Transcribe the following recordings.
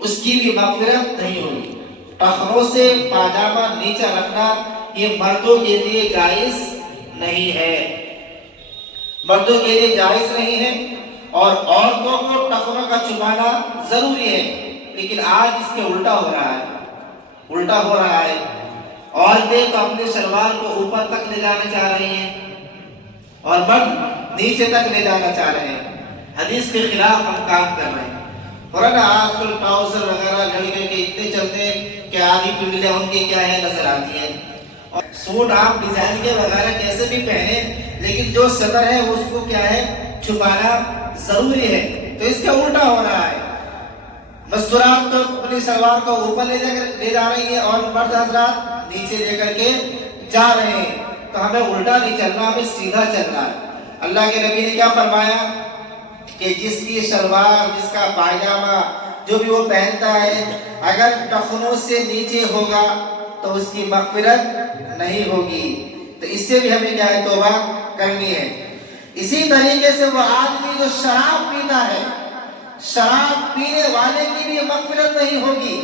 اس کی بھی مغفرت نہیں ہوگی۔ ٹخنوں سے پاجامہ نیچے رکھنا یہ مردوں کے لیے جائز نہیں ہے، مردوں کے لیے جائز نہیں ہے، اور عورتوں کو ٹخنوں کا چھپانا ضروری ہے۔ لیکن آج اس کے الٹا ہو رہا ہے، الٹا ہو رہا ہے۔ عورتیں تو اپنے شلوار کو اوپر تک لے جانا چاہ رہی ہیں اور مرد نیچے تک لے جانا چاہ رہے ہیں۔ حدیث کے خلاف ہم کام کر رہے ہیں۔ اور آج کل ٹراؤزر وغیرہ لڑکے کے اتنے چلتے ہیں کہ آدھی پنڈلیاں ان کی کیا ہے نظر آتی ہیں۔ اور سوٹ آپ ڈیزائن کے وغیرہ کیسے بھی پہنے، لیکن جو صدر ہے اس کو کیا ہے چھپانا ضروری ہے۔ تو اس کا الٹا ہو رہا ہے، مستورات تو اپنی سلوار کو اوپر لے جا رہی ہیں اور مرد حضرات نیچے لے کر کے جا رہے ہیں۔ تو ہمیں الٹا نہیں چلنا، ہمیں سیدھا چلنا ہے۔ اللہ کے نبی نے کیا فرمایا کہ جس کی شلوار، جس کا پائجامہ جو بھی وہ پہنتا ہے، اگر ٹخنوں سے نیچے ہوگا تو اس کی مغفرت نہیں ہوگی۔ تو اس سے بھی ہمیں کیا ہے توبہ کرنی ہے۔ اسی طریقے سے وہ آدمی جو شراب پیتا ہے، شراب پینے والے کی بھی مغفرت نہیں ہوگی۔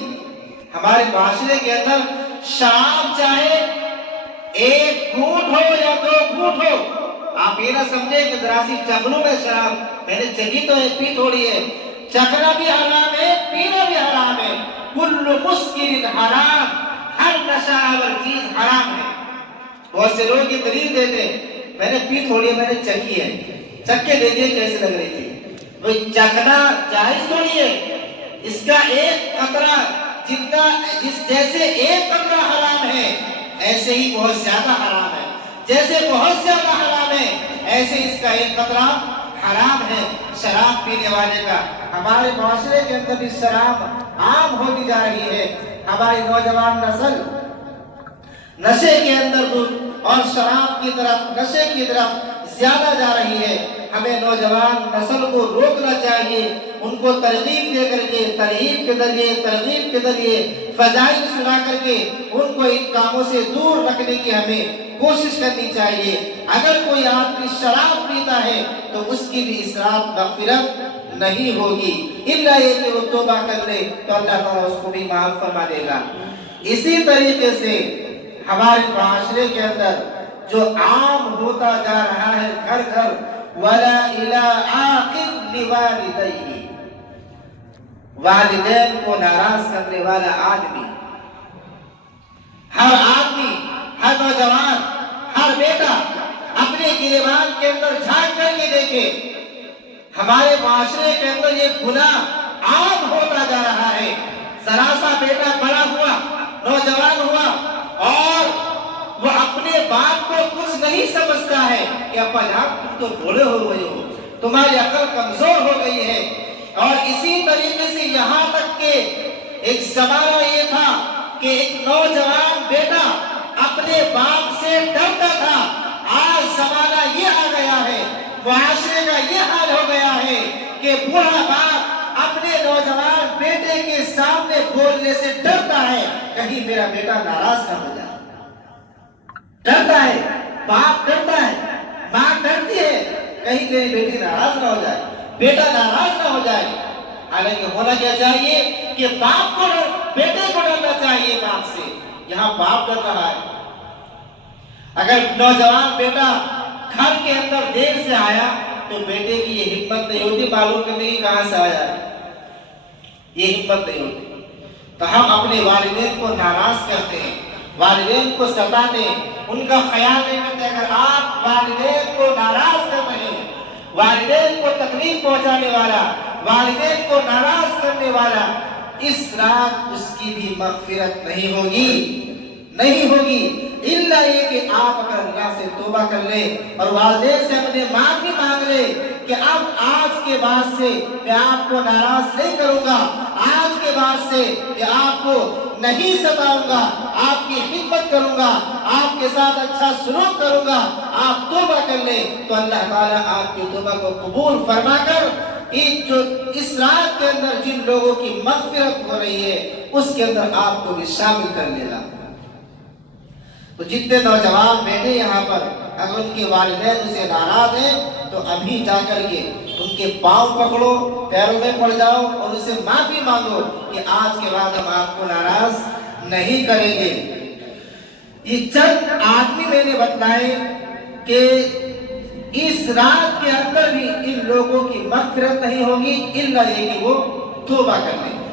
ہمارے معاشرے کے اندر شراب چاہے ایک گھونٹ ہو یا دو گھونٹ ہو، آپ یہ نہ سمجھے کہ ذرا سی چکھلوں میں شراب میں نے چکھی تو ہے، پی تھوڑی ہے۔ چکھنا بھی حرام ہے، پینا بھی حرام ہے۔ کل مسکر حرام، ہر نشہ آور چیز حرام ہے۔ بہت سے لوگ یہ دلیل دیتے ہیں میں نے پی تھوڑی ہے، میں نے چکھی ہے، چکھ کے دیکھیے کیسے لگ رہی تھی۔ وہ چکھنا جائز تھوڑی ہے، اس کا ایک قطرہ جیسے ایک قطرہ حرام ہے ایسے ہی بہت زیادہ حرام ہے، جیسے بہت زیادہ حرام ہے ایسے اس کا ایک قطرہ حرام ہے شراب پینے والے کا۔ ہمارے معاشرے کے اندر بھی شراب عام ہوتی جا رہی ہے۔ ہماری نوجوان نسل نشے کے اندر اور شراب کی طرف، نشے کی طرف زیادہ جا رہی ہے۔ ہمیں نوجوان نسل کو روکنا چاہیے، ان کو ترغیب دے کر کے، ترغیب کے ذریعے فضائل سنا کر کے ان کو ان کاموں سے دور رکھنے کی ہمیں کوشش کرنی چاہیے۔ اگر کوئی آدمی شراب پیتا ہے تو اس کی بھی اسراف مغفرت نہیں ہوگی، الا یہ کہ وہ توبہ کر لے تو اللہ تعالیٰ اس کو بھی معاف فرما دے گا۔ اسی طریقے سے ہمارے معاشرے کے اندر جو عام ہوتا جا رہا ہے گھر گھر، وَلَا إِلَىٰ عَاقِبْ لِوَالِدَيْهِ، والدین کو ناراض کرنے والا آدمی، ہر آدمی، ہر نوجوان، ہر بیٹا اپنے گریبان کے اندر جھانک کر کے دیکھے۔ ہمارے معاشرے کے اندر یہ گناہ عام ہوتا جا رہا ہے۔ ذرا سا بیٹا بڑا ہوا، نوجوان ہوا اور وہ اپنے باپ کو کچھ نہیں سمجھتا ہے کہ ابا جان تم تو بوڑھے ہو گئے ہو، تمہاری عقل کمزور ہو گئی ہے۔ اور اسی طریقے سے یہاں تک کہ ایک زمانہ یہ تھا کہ ایک نوجوان بیٹا اپنے باپ سے ڈرتا تھا، آج زمانہ یہ آ گیا ہے، معاشرے کا یہ حال ہو گیا ہے کہ بوڑھا باپ اپنے نوجوان بیٹے کے سامنے بولنے سے ڈرتا ہے، کہیں میرا بیٹا ناراض نہ ہو جائے۔ ڈرتا ہے، باپ ڈرتا ہے، ماں ڈرتی ہے، کہیں میری بیٹی ناراض نہ ہو جائے، بیٹا ناراض نہ ہو جائے۔ حالانکہ ہونا کیا چاہیے کہ باپ کو بیٹے کو ڈرنا چاہیے باپ سے، یہاں باپ ڈر رہا ہے۔ اگر نوجوان بیٹا گھر کے اندر دیر سے آیا تو بیٹے کی یہ ہمت نہیں ہوتی معلوم کرنے کی کہاں سے آیا ہے، یہ ہمت نہیں ہوتی۔ تو ہم اپنے والدین کو ناراض کرتے ہیں، والدین کو ستاتے ہیں، ان کا خیال نہیں کرتے۔ اگر آپ والدین کو ناراض کر رہے ہیں، والدین کو تکلیف پہنچانے والا، والدین کو ناراض کرنے والا، اس رات اس کی بھی مغفرت نہیں ہوگی، نہیں ہوگی، الا یہ کہ آپ اگر اللہ سے توبہ کر لیں اور والدین سے اپنے معافی مانگ لیں کہ اب آج کے بعد سے میں آپ کو ناراض نہیں کروں گا، آج کے بعد سے میں آپ کو نہیں ستاؤں گا، آپ کی خدمت کروں گا، آپ کے ساتھ اچھا سلوک کروں گا، آپ توبہ کر لیں تو اللہ تعالیٰ آپ کی توبہ کو قبول فرما کر اس رات کے اندر جن لوگوں کی مغفرت ہو رہی ہے اس کے اندر آپ کو بھی شامل کر لینا۔ تو جتنے نوجوان بیٹھے یہاں پر اگر ان کے والدین اسے ناراض ہیں تو ابھی جا کر کے ان کے پاؤں پکڑو، پیروں میں پڑ جاؤ اور اسے معافی مانگو کہ آج کے بعد ہم آپ کو ناراض نہیں کریں گے۔ یہ چند آدمی میں نے بتلائے کہ اس رات کے اندر بھی ان لوگوں کی مغفرت نہیں ہوگی الا یہ کہ وہ توبہ کر لیں۔